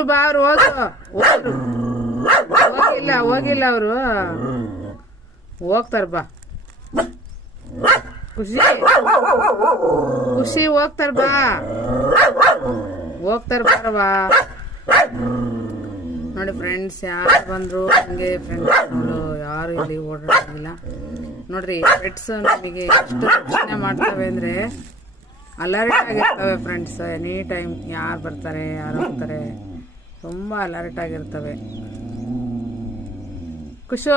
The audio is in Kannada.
ಹೋದ್ರು ಬಾ, ಅವ್ರು ಹೋದ್ರು ಹೋಗಿಲ್ಲ ಅವರು ಹೋಗ್ತಾರ ಬಾ. ಖುಷಿ ಹೋಗ್ತಾರ ಬಾ, ಬಾರವಾ. ನೋಡಿ ಫ್ರೆಂಡ್ಸ್, ಯಾರು ಬಂದ್ರು ಹಂಗೆ ಫ್ರೆಂಡ್ಸ್ ಯಾರು ಇಲ್ಲಿ ಓಡಾಡೋದಿಲ್ಲ ನೋಡ್ರಿ. ಪೆಟ್ಸ್ ನಮಗೆ ಎಷ್ಟು ರಕ್ಷಣೆ ಮಾಡ್ತವೆ ಅಂದ್ರೆ ಅಲರ್ಟ್ ಆಗಿರ್ತವೆ ಫ್ರೆಂಡ್ಸ್. ಎನಿ ಟೈಮ್ ಯಾರು ಬರ್ತಾರೆ ಯಾರು ಹೋಗ್ತಾರೆ, ತುಂಬಾ ಅಲರ್ಟ್ ಆಗಿರ್ತವೆ. ಖುಷೋ